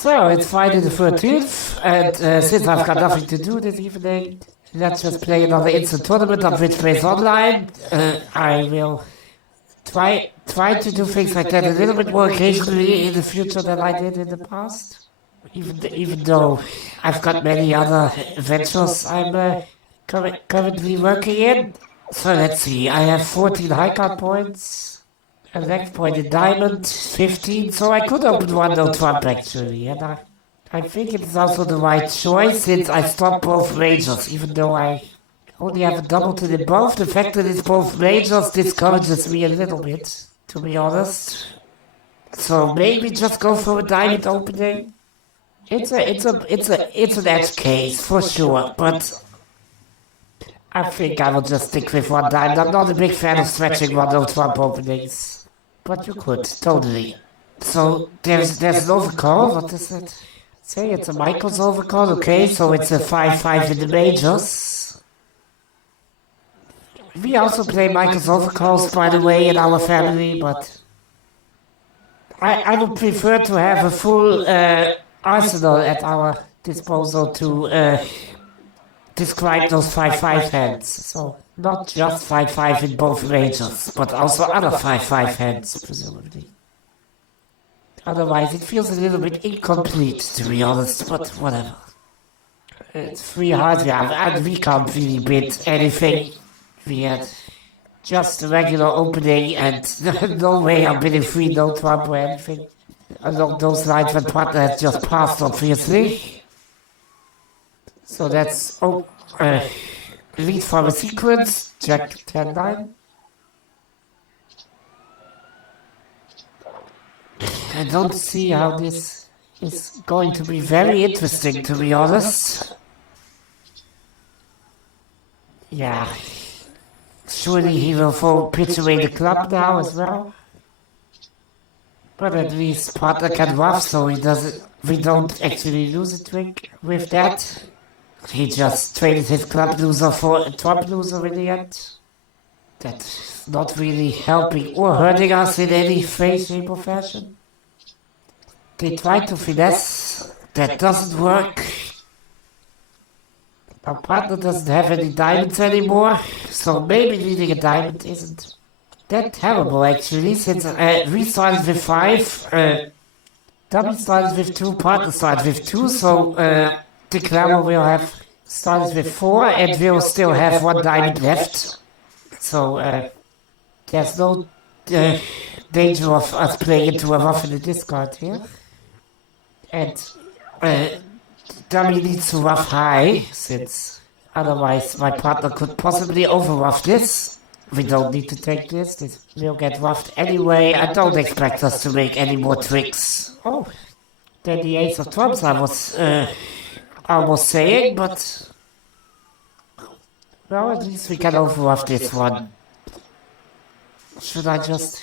So, it's Friday the 13th, and since I've got nothing to do this evening, let's just play another instant tournament of which plays online. I will try to do things like that a little bit more occasionally in the future than I did in the past. Even though I've got many other ventures I'm currently working in. So let's see, I have 14 high card points, a next point in diamond, 15, so I could open one no trump actually, and I think it's also the right choice since I stopped both majors, even though I only have a doubleton in both. The fact that it's both majors discourages me a little bit, to be honest. So maybe just go for a diamond opening. It's an edge case for sure, but I think I will just stick with one diamond. I'm not a big fan of stretching one no trump openings, but you could totally. So there's an overcall. What does it say? It's a Michael's overcall. Okay, so it's a 5-5 in the majors. We also play Michael's overcalls, by the way, in our family, but I would prefer to have a full arsenal at our disposal to describe those 5-5 hands. So not just 5-5 in both majors, but also other 5-5 hands, presumably. Otherwise, it feels a little bit incomplete, to be honest, but whatever. It's 3 hearts, yeah, and we can't really bid anything. We had just a regular opening, and no way I'm bidding 3 no trump or anything along those lines when partner has just passed, obviously. So that's lead from a sequence, Jack 10-9. I don't see how this is going to be very interesting, to be honest. Yeah. Surely he will pitch away the club now as well. But at least partner can ruff, so we don't actually lose a trick with that. He just traded his club loser for a trump loser in the end. That's not really helping or hurting us in any way, shape or fashion. They tried to finesse, that doesn't work. Our partner doesn't have any diamonds anymore, so maybe needing a diamond isn't that terrible actually, since we started with 5, dummy started with 2, partner started with 2, so the clamor will have started with 4 and we'll still have 1 diamond left. So there's no danger of us playing into a ruff in the discard here. And dummy needs to ruff high, since otherwise my partner could possibly over-ruff this. We don't need to take this, this will get ruffed anyway. I don't expect us to make any more tricks. Oh, then the ace of trumps I was almost saying, but well, at least we can over-ruff this one. Should I just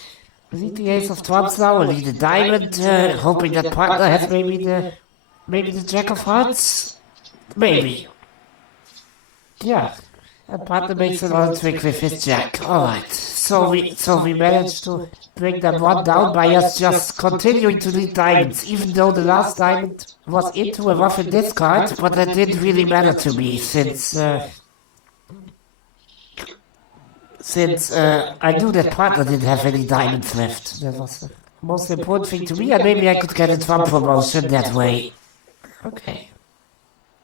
lead the ace of trumps now or lead the diamond, hoping that partner has maybe the jack of hearts? Maybe. Yeah. And partner makes another trick with his jack. Alright. So we managed to bring them 1 down by us just continuing to lead diamonds, even though the last diamond was into a ruff in discard, but that didn't really matter to me since I knew that partner didn't have any diamonds left. That was the most important thing to me, and maybe I could get a trump promotion that way. Okay.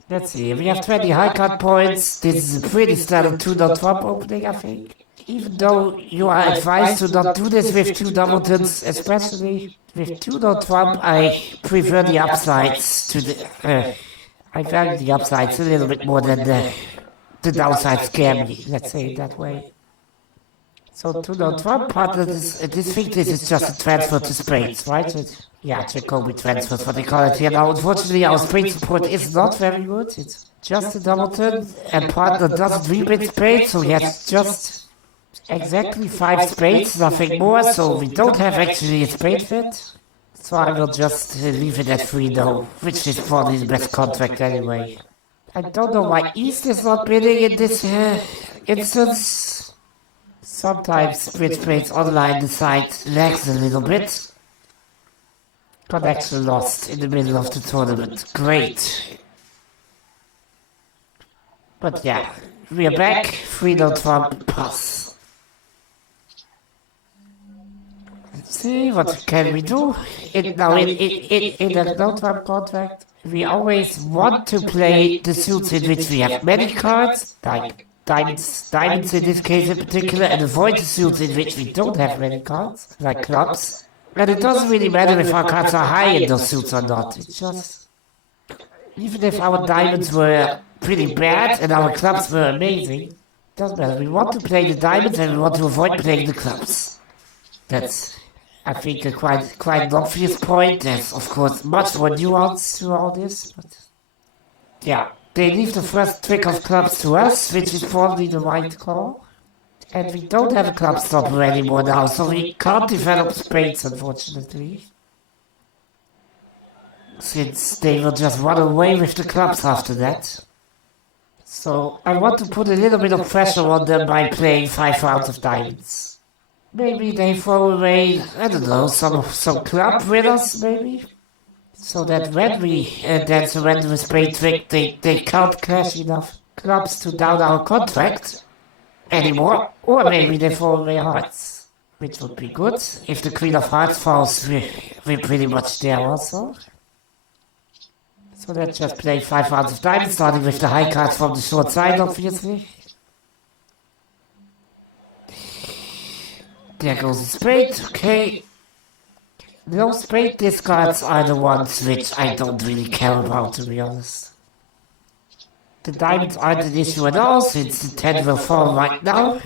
Let's see, we have 20 high card points. This is a pretty standard 2 no trump opening, I think. Even though you are advised to not do this with 2 doubletons, especially with 2 no trump, I prefer the upsides to the... I value the upsides a little bit more than the downsides scare me, let's say it that way. So 2 no trump, partner, this is just a transfer to spades, right? Yeah, Jacoby transfers, what they call it here. Now, unfortunately, our spade support is not very good. It's just a doubleton, and partner doesn't rebid spades, so he has just exactly 5 spades, nothing more, so we don't have actually a spade fit. So I will just leave it at 3 no, which is probably the best contract anyway. I don't know why East is not bidding in this instance. Sometimes split spades online the side lags a little bit. Connection lost in the middle of the tournament. Great. But yeah, we are back. 3-0 Trump pass. Let's see, what can we do? In a no Trump contract, we always want to play the suits in which we have many cards, like diamonds in this case in particular, and avoid the suits in which we don't have many cards, like clubs. And it doesn't really matter if our cards are high in those suits or not. It's just, even if our diamonds were pretty bad and our clubs were amazing, doesn't matter. We want to play the diamonds and we want to avoid playing the clubs. That's, I think, a quite an obvious point. There's, of course, much more nuance to all this, but yeah. They leave the first trick of clubs to us, which is probably the right call. And we don't have a club stopper anymore now, so we can't develop spades, unfortunately. Since they will just run away with the clubs after that. So I want to put a little bit of pressure on them by playing 5 rounds of diamonds. Maybe they throw away, I don't know, some club winners, maybe? So that when we then surrender a spade trick, they can't cash enough clubs to down our contract anymore. Or maybe they throw away hearts, which would be good. If the Queen of Hearts falls, we're pretty much there also. So let's just play 5 rounds of diamonds, starting with the high cards from the short side, obviously. There goes a spade, okay. No spade discards are the ones which I don't really care about, to be honest. The diamonds aren't an issue at all, since the 10 will fall right now.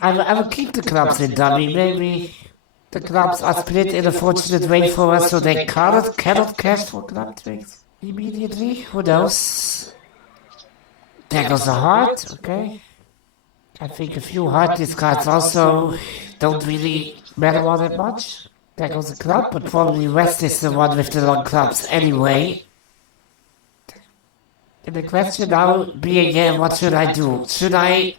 I will keep the clubs in dummy, maybe. The clubs are split in a fortunate way for us, so they cannot cash for club tricks immediately. Who knows? There goes a heart, okay. I think a few heart discards also don't really matter all that much. There goes a club, but probably West is the one with the long clubs anyway. And the question now being, what should I do? Should I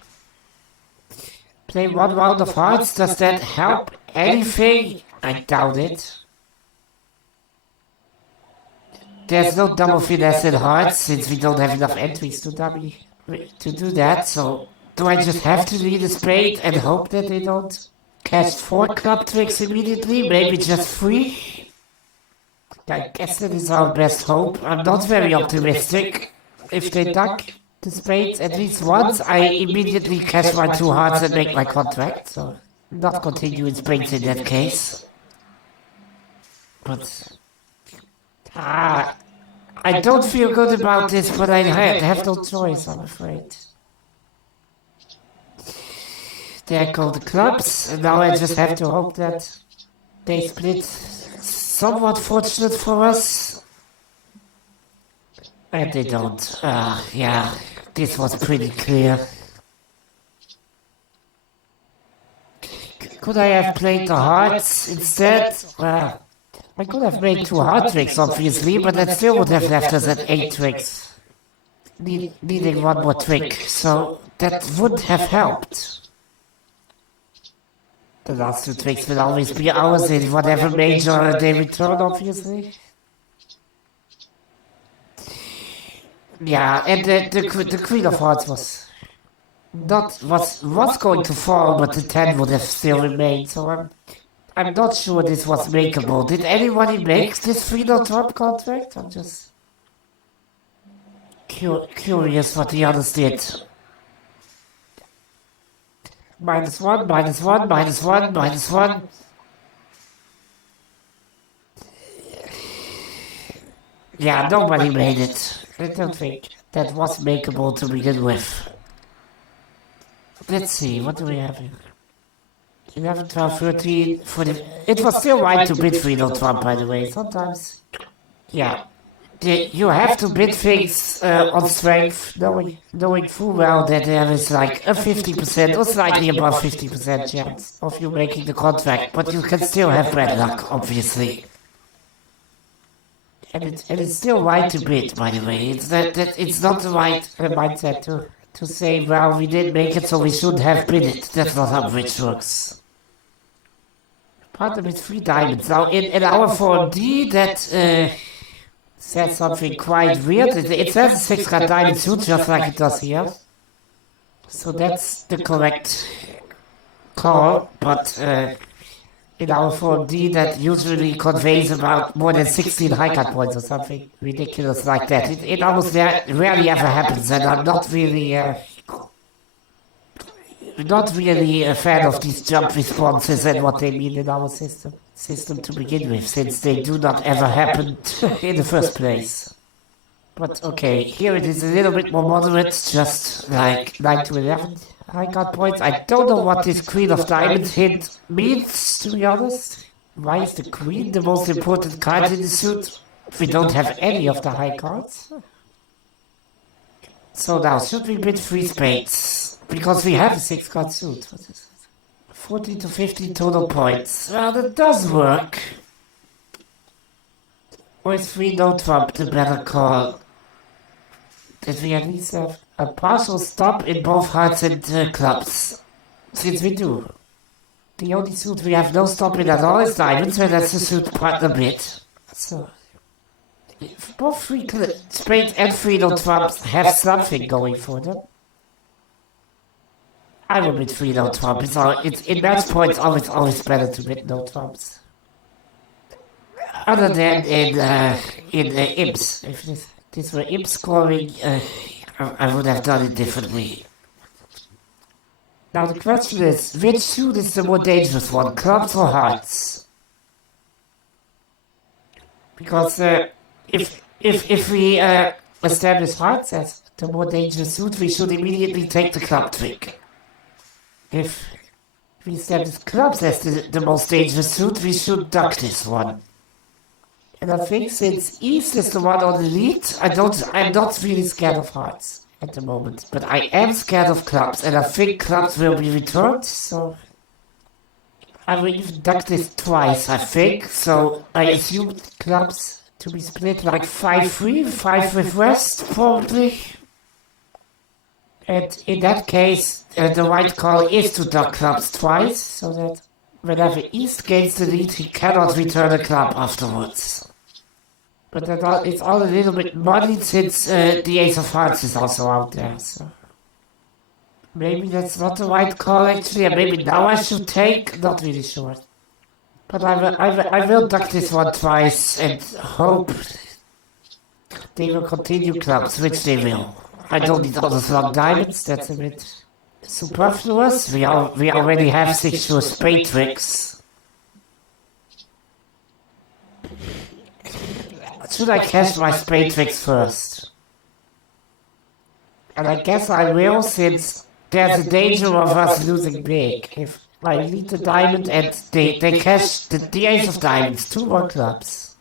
play 1 round of hearts? Does that help anything? I doubt it. There's no double finesse in hearts, since we don't have enough entries to do that, so do I just have to lead a spade and hope that they don't cast 4 club tricks immediately? Maybe just 3? I guess that is our best hope. I'm not very optimistic. If they duck the spades at least once, I immediately cash my 2 hearts and make my contract. So, not continuing spades in that case. But I don't feel good about this, but I have no choice, I'm afraid. There go the clubs, and now I just have to hope that they split somewhat fortunate for us. And they don't. Yeah, this was pretty clear. Could I have played the hearts instead? I could have made 2 heart tricks, obviously, but that still would have left us at 8 tricks. Needing 1 more trick, so that would have helped. The last 2 tricks will always be ours in whatever major they return, obviously. Yeah, and the Queen of Hearts was going to fall, but the 10 would have still remained, so I'm not sure this was makeable. Did anybody make this 3-0 Trump contract? I'm just curious what the others did. -1, -1, -1, -1. Yeah, nobody made it. I don't think that was makeable to begin with. Let's see, what do we have here? 11, 12, 13, 14. It was still right to bid 3-0 Trump, by the way. Sometimes, yeah. You have to bid things on strength, knowing full well that there is like a 50% or slightly above 50% chance of you making the contract, but you can still have bad luck, obviously. And it's still right to bid, by the way. It's not the right mindset to say, well, we didn't make it, so we shouldn't have bid it. That's not how bridge works. partner with 3 diamonds. Now, in our 4D, that says something quite weird. It says a 6 card diamond suit, just like it does here. So that's the correct call, but in our 4D that usually conveys about more than 16 high card points or something ridiculous like that. It almost rarely ever happens, and I'm not really a fan of these jump responses and what they mean in our system to begin with, since they do not ever happen in the first place. But okay, here it is a little bit more moderate, just like 9 to 11 high card points. I don't know what this Queen of Diamonds hint means, to be honest. Why is the Queen the most important card in the suit? We don't have any of the high cards. So now, should we bid 3 spades? Because we have a 6 card suit. What is it? 14 to 15 total points. Well, that does work. Or is 3 no trump the better call? That we at least have a partial stop in both hearts and clubs. Since we do. The only suit we have no stop in at all is diamonds, and that's the suit partner bid. So, if both 3 spades and 3 no trumps have something going for them, I will bid 3 no trump. It's in match points always better to bid no trumps. Other than in imps. If this were imp scoring, I would have done it differently. Now the question is, which suit is the more dangerous one, clubs or hearts? Because if we establish hearts as the more dangerous suit, we should immediately take the club trick. If we establish clubs as the most dangerous suit, we should duck this one. And I think since East is the one on the lead, I'm not really scared of hearts at the moment. But I am scared of clubs, and I think clubs will be returned, so I will even duck this twice, I think. So I assume clubs to be split like 5-3, 5 with rest, probably. And in that case, the right call is to duck clubs twice, so that whenever East gains the lead, he cannot return a club afterwards. But it's all a little bit muddy since the Ace of Hearts is also out there, so maybe that's not the right call actually, and maybe now I should take, not really sure. But I will duck this one twice and hope they will continue clubs, which they will. I don't need all those long diamonds, that's a bit superfluous. We already have 6 sure spade tricks. Should I cash my spade tricks first? And I guess I will, since there's a danger of us losing big. If I lead the diamond and they cash the ace of diamonds, 2 more clubs.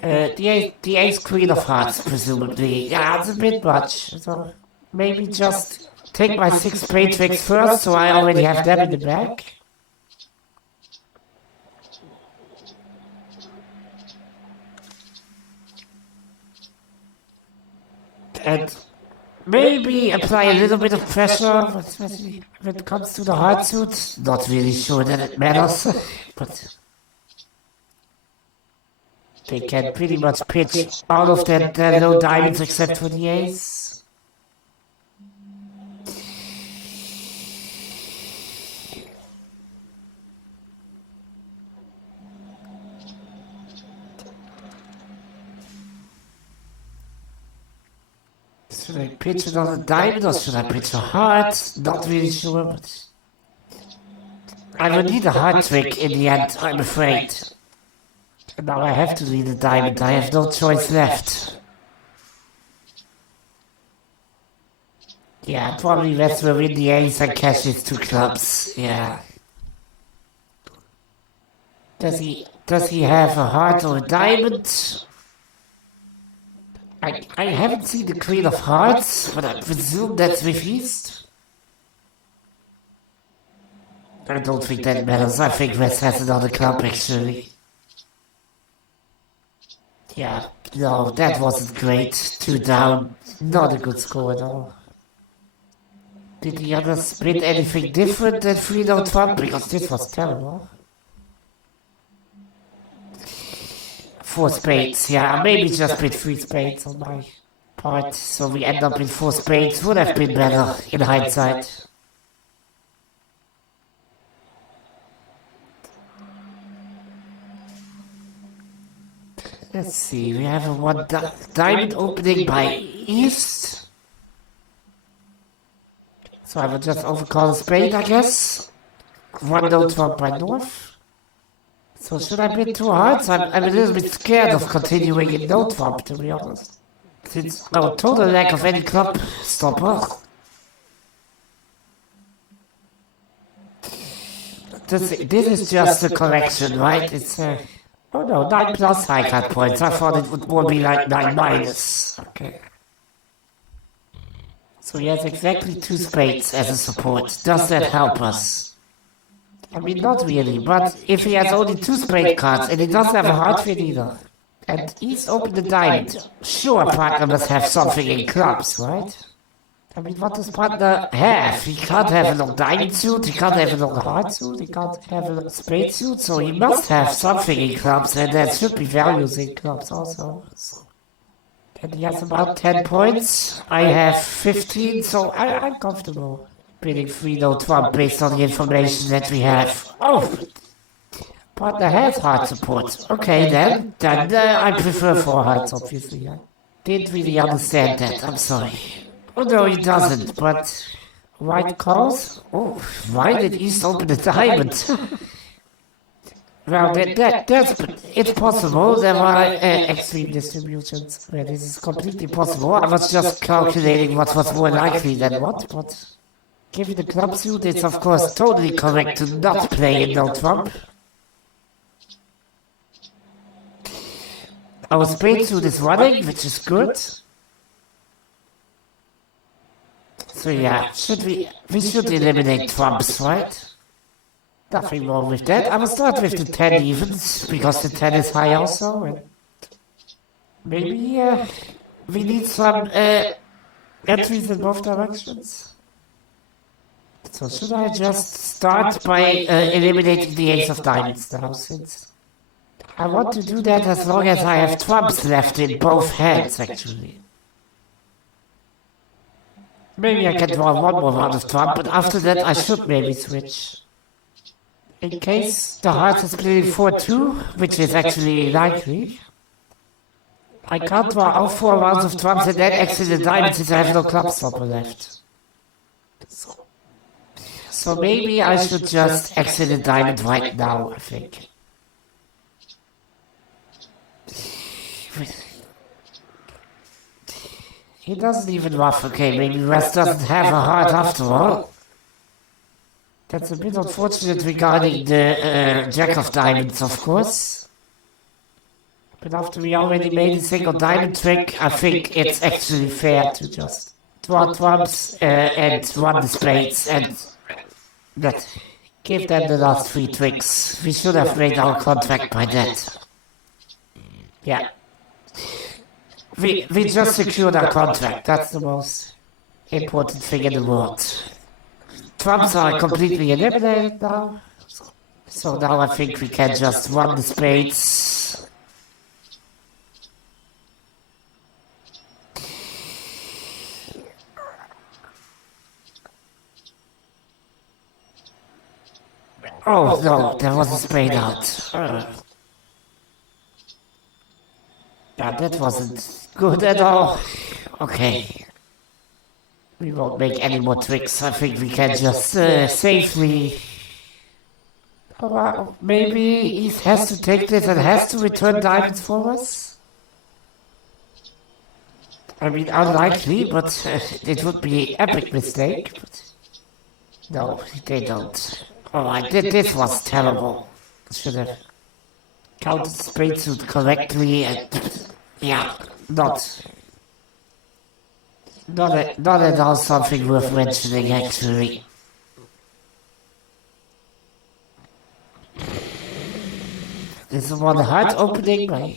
The ace queen of hearts, presumably. Yeah, it's a bit much. So maybe just take my 6 spade tricks first, so I already have them in the bag. And maybe apply a little bit of pressure, especially when it comes to the hard suit. Not really sure that it matters, but they can pretty much pitch all of their low diamonds except for the ace. Should I pitch another diamond or should I pitch a heart? Not really sure, but I will need a heart trick in the end, I'm afraid. And now I have to lead a diamond, I have no choice left. Yeah, probably West will win the ace and cash his 2 clubs, yeah. Does he have a heart or a diamond? I haven't seen the Queen of Hearts, but I presume that's with East. I don't think that matters. I think West has another club actually. Yeah, no, that wasn't great. 2 down. Not a good score at all. Did the others split anything different than 3 no trump? Because this was terrible. 4 spades. Yeah, maybe just with 3 spades on my part. So we end up with 4 spades. Would have been better in hindsight. Let's see, we have a one diamond opening by east. So I will just overcall a spade, I guess. One no trump by north. So should I bid 2 hearts? I'm a little bit scared of continuing in no trump, to be honest. Since no total lack of any club stopper. This is just a correction, right? It's oh no, 9 plus high cut points. I thought it would more be like 9 minus. Okay. So he has exactly 2 spades as a support. Does that help us? I mean, not really, but if he has only 2 spade cards and he doesn't have a heart fit either, and he's opened the diamond, sure, partner must have something in clubs, right? I mean, what does partner have? He can't have a long diamond suit, he can't have a long heart suit, he can't have a spade suit, so he must have something in clubs, and there should be values in clubs also. And he has about 10 points, I have 15, so I'm comfortable bidding 3 no trump based on the information that we have. Oh! Partner has heart support. Okay then I prefer 4 hearts, obviously. I didn't really understand that, I'm sorry. Oh no, he doesn't, but white calls? Oh, why did East open the diamond? Well, it's possible. There are extreme distributions where this is completely possible. I was just calculating what was more likely than what, but given the club suit, it's of course totally correct to not play in no trump. Our spade suit is running, which is good. So yeah, we should eliminate trumps, right? Nothing wrong with that. I will start with the 10 evens, because the 10 is high also, and maybe we need some entries in both directions. So should I just start by eliminating the ace of diamonds now, since I want to do that as long as I have trumps left in both hands, actually. Maybe I can draw one more round of trump, but after that I should maybe switch. In case the heart is playing 4-2, which is actually likely, I can't draw all 4 rounds of trumps and then exit the diamond since I have no club stopper left. So maybe I should just exit the diamond right now, I think. He doesn't even ruff, okay, maybe West doesn't have a heart after all. That's a bit unfortunate regarding the Jack of Diamonds, of course. But after we already made a single diamond trick, I think it's actually fair to just draw trumps and run the spades and give them the last 3 tricks. We should have made our contract by that. Yeah. We just secured our contract, that's the most important thing in the world. Trumps are completely eliminated now, so now I think we can just run the spades. Oh no, there was a spade out. Yeah, that wasn't good at all. Okay. We won't make any more tricks. I think we can just safely... maybe he has to take this and has to return diamonds for us? I mean, unlikely, but it would be an epic mistake. But no, they don't. Alright, this was terrible. Should have counted the spade suit correctly and... yeah, not at all something worth mentioning, actually. This is one heart opening by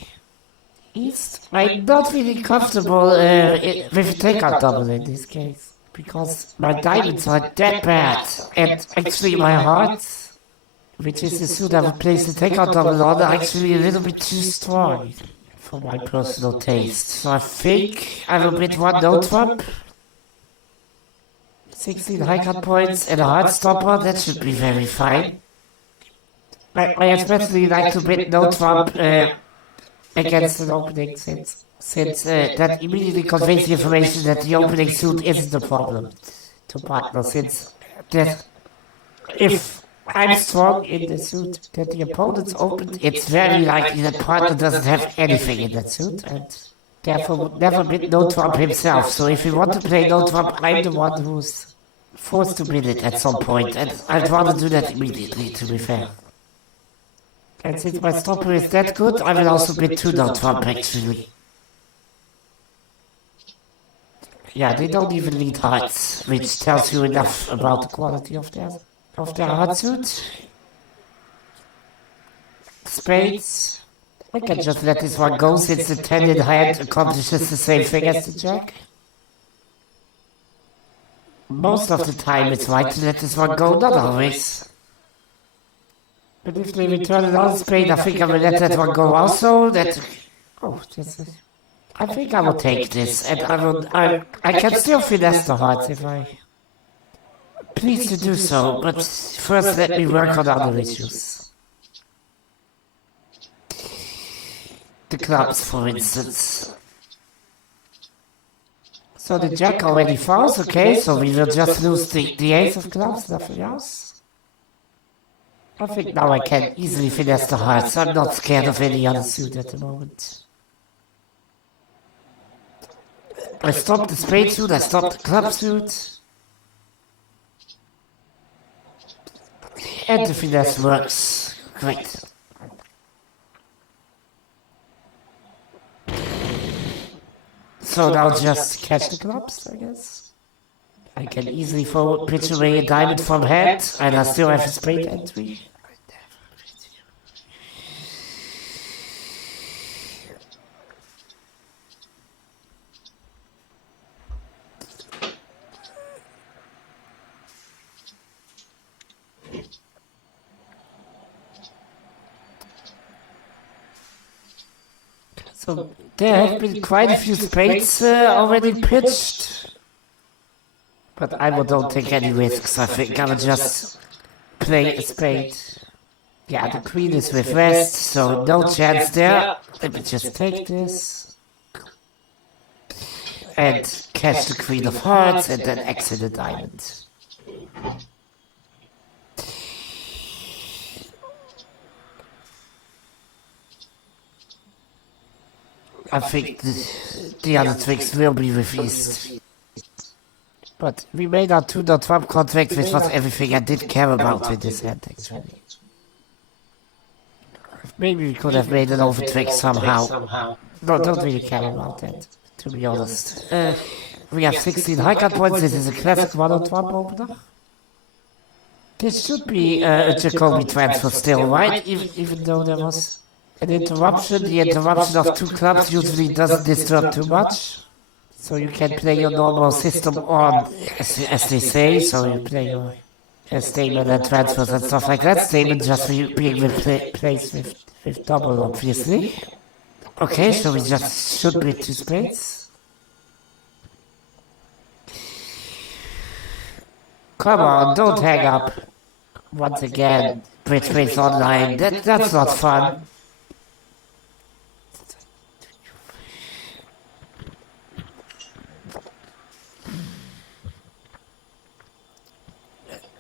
East. I'm not really comfortable with a takeout double in this case, because my diamonds are that bad, and actually my hearts which is the suit I would place the takeout double on, actually a little bit too strong for my personal taste. So I think I will bid one no trump, 16 high cut points and a hard stopper. That should be very fine. I especially like to bid no trump against an opening since that immediately conveys the information that the opening suit isn't the problem to partner, since that if I'm strong in the suit that the opponent's opened, it's very likely that partner doesn't have anything in that suit and therefore would never bid no trump himself. So if you want to play no trump, I'm the one who's forced to bid it at some point, and I'd rather do that immediately, to be fair. And since my stopper is that good, I will also bid 2 no trump actually. Yeah, they don't even lead hearts, which tells you enough about the quality of their heart suit. Spades. I can just let this one go since the 10 in hand accomplishes the same thing as the jack. Most of the time it's right to let this one go, not always. But if they return another spade, I think I will let that one go also. I think I will take this, and I can still finesse the hearts if I please to do so, but first let me work on other issues. The clubs, for instance. So the jack already falls, okay, so we will just lose the ace of clubs, nothing else. I think now I can easily finesse the hearts. I'm not scared of any other suit at the moment. I stopped the spade suit, I stopped the club suit. And the finesse works. Great. So now just catch the clubs, I guess. I can easily forward pitch away a diamond from hand, and I still have a spade entry. So there have been quite a few spades already pitched, but I don't take any risks. I think I will just play a spade. Yeah, the queen is with rest, so no chance there. Let me just take this and catch the queen of hearts and then exit the diamond. I think the other tricks will be released. But we made our 2 no trump contract, which was everything I did care about with this hand, actually. Maybe we could have made an overtrick somehow. No, don't really care about that, to be honest. We have 16 high cut points. This is a classic 1 no trump opener. This should be a Jacoby transfer still, right? Even though there was an interruption. The interruption of 2 clubs usually doesn't disturb too much. So you can play your normal system on, as they say, so you play your statement and transfers and stuff like that. Statement just being replaced with double, obviously. Okay, so we just should bid 2 spades. Come on, don't hang up. Once again, bridge race online, that's not fun.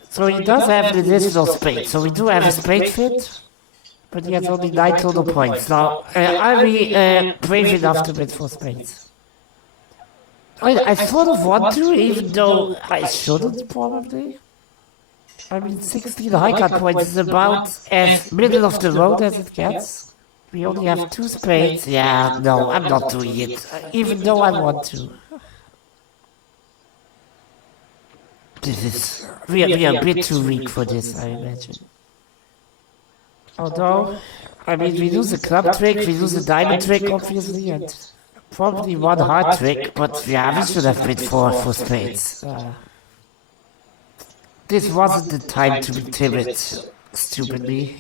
So he does have an additional spade, so we do have a spade fit, but he has only 9 total points. Now, are we brave enough to bid for spades? I sort of want to, even though I shouldn't, probably. I mean, 16 high cut points is about as middle of the road as it gets. We only have 2 spades. Yeah, no, I'm not doing it, even though I want to. We are a bit too weak for this, I imagine. Although, I mean, we lose a club trick, we lose a diamond trick, obviously, and probably 1 hard trick, but yeah, we should have bid for spades. This wasn't the time to be timid. stupidly.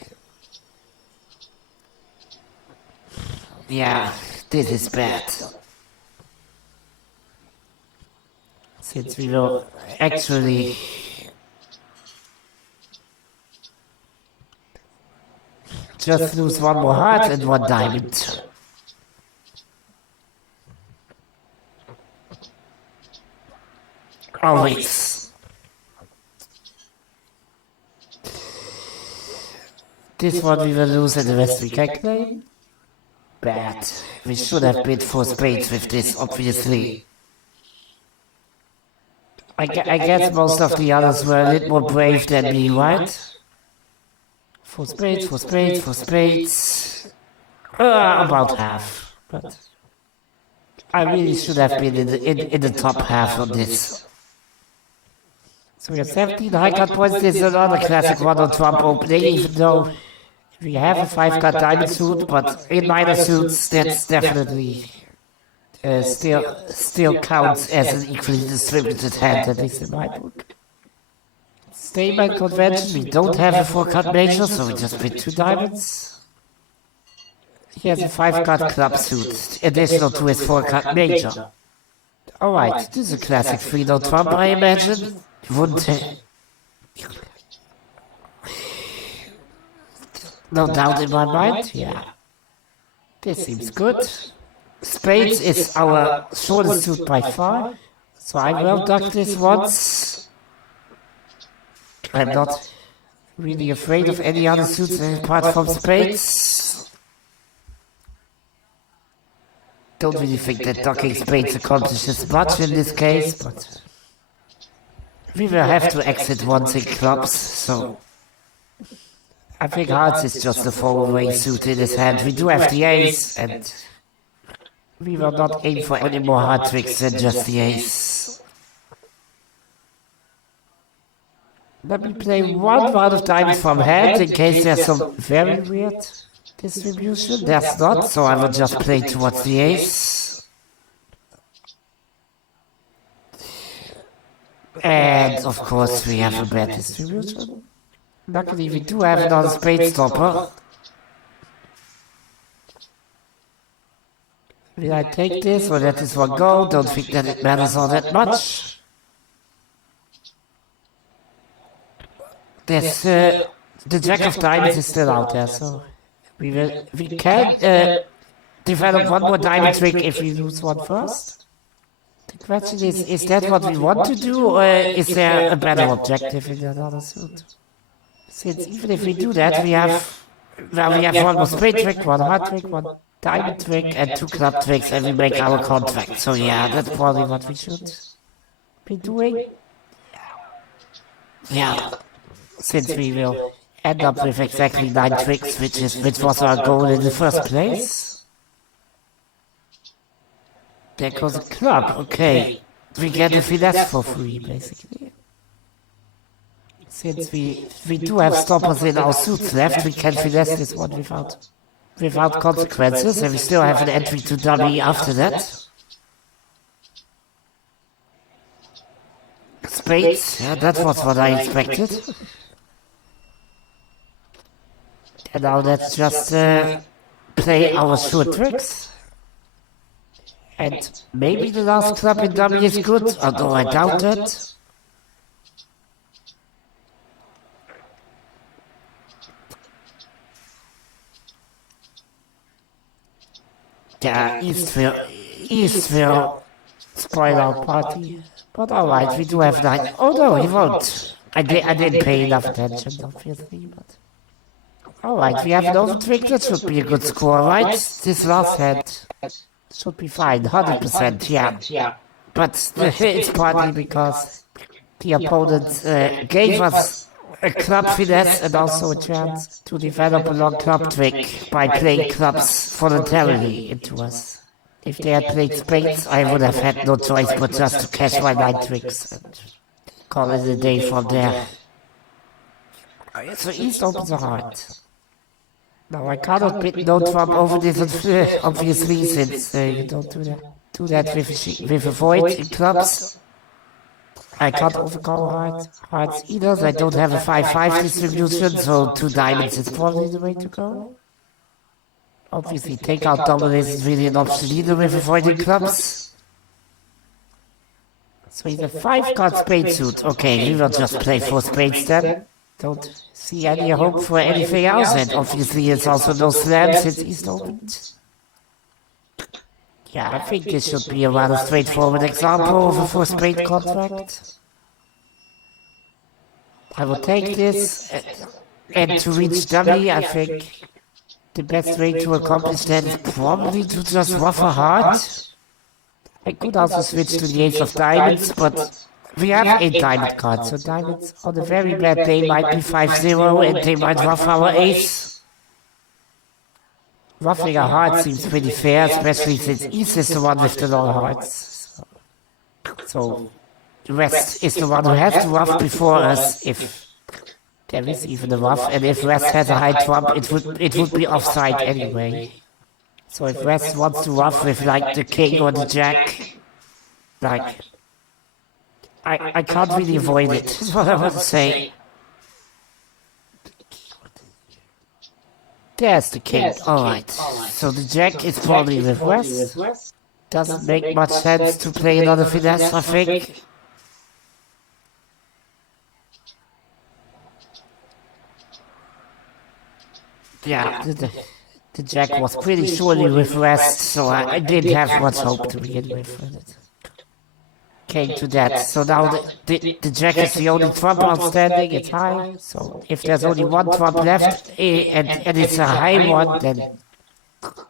Yeah, this is bad. Since we will actually just lose one more heart and one diamond. Always. This one we will lose and the rest we can claim. Bad. We should have bid for spades with this, obviously. I guess most of the others were a little more brave than me, right? For spades, for spades, for spades. About half. But I really should have been in the top half on this. So we have 17 high card points. This is another classic one on Trump opening, even though we have a 5-card diamond suit, but in minor suits, that's definitely still counts as an equally distributed hand, at least in my book. Statement convention, we don't have a 4-card major, so we just bid 2 diamonds. He has a 5-card club suit, additional to his 4-card major. Alright, this is a classic 3-no Trump, I imagine. Wouldn't no doubt in my mind, yeah. This seems good. Spades is our shortest suit by far, so I will duck this once. I'm not really afraid of any other suits apart from spades. Don't really think that ducking spades accomplishes much in this case, but we will have to exit once in clubs, so I think hearts is just a fall-away suit in his hand. We do have the ace, and we will not aim for any more hard tricks than just the ace. Let me play one round of diamonds from hand in case there's some very weird distribution. There's not, so I will just play towards the ace. And of course we have a bad distribution. Luckily we do have another spade stopper. Will I take this or let this one go? Don't think that it matters all that much. There's the jack of diamonds is still out there, so we can develop one more diamond trick if we lose one first. The question is that what we want to do, or is there a better objective in that other suit? Since even if we do that, we have one more spade trick, one heart trick, one diamond trick, and 2 club tricks, and we make our contract. So yeah, that's probably what we should be doing. Yeah, since we will end up with exactly 9 tricks, which was our goal in the first place. There goes a club, okay. We get a finesse for free, basically. Since we do have stoppers in our suits left, we can finesse this one without consequences, and we still have an entry to dummy after that. Spades, yeah, that was what I expected. And now let's just play our short tricks. And maybe the last club in dummy is good, although I doubt it. Yeah, East will spoil our party. But alright, we do have 9. Oh no, he won't. I didn't pay enough attention, obviously, but... Alright, we have an overtrick, that should be a good score, right? This last hand should be fine, 100%, yeah. But it's partly because the opponent gave us a club finesse and also a chance to develop a long club trick by playing clubs voluntarily into us. If they had played spades, I would have had no choice but just to cash my 9 tricks and call it a day from there. So East opens a heart. Now I cannot bid no Trump over this, obviously, since you don't do that with a void in clubs. I can't overcome hearts either. I don't have a 5-5 distribution, so 2 diamonds is probably the way to go. Obviously, take out dominance is really an option either with avoiding clubs. So he's a 5-card spade suit. Okay, we will just play 4 spades then. Don't see any hope for anything else, and obviously it's also no slam since he's opened. Yeah, I think this should be a rather straightforward example of a 4 spade contract. I will take this, and to reach dummy, I think the best way to accomplish that is probably to just ruff a heart. I could also switch to the ace of diamonds, but we have 8 diamond cards, so diamonds on a very bad day might be 5-0 and they might ruff our ace. Ruffing a heart seems pretty fair, especially since East is the one with the long hearts. So the rest is the one who has to ruff before us, if there is even a ruff, and if rest has a high trump, it would be offside anyway. So if rest wants to ruff with like the king or the jack, like, I can't really avoid it, is what I want to say. There's the king, alright. So the jack is probably with rest. Doesn't make much sense to play another finesse, I think. Yeah, the jack was pretty surely with rest, so I didn't have much hope to begin with. Came to that, so now the jack is the only trump outstanding, it's high, so if there's only one trump left, and it's a high one, then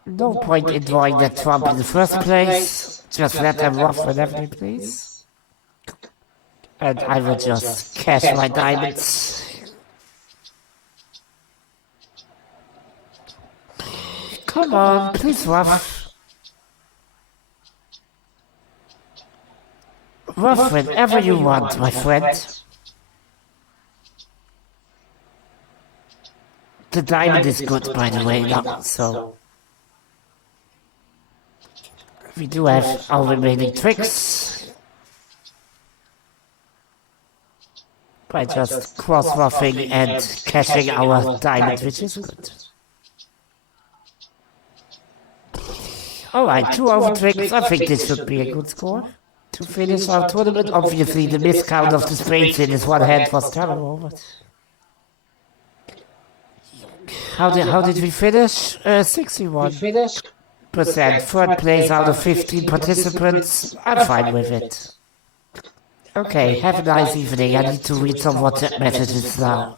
no point in drawing that trump in the first place, just let them ruff whenever they please. And I will just cash my diamonds. Come on, please ruff. Ruff whenever you want, my friend. The diamond is good, by the way, now, so we do have our remaining tricks by just cross-ruffing and cashing our diamond, which is good. Alright, 2 overtricks. I think this should be a good score to finish our tournament. Obviously, the miscount of the spades in his one hand was terrible, but how did we finish? 61%. Third place out of 15 participants. I'm fine with it. Okay, have a nice evening. I need to read some WhatsApp messages now.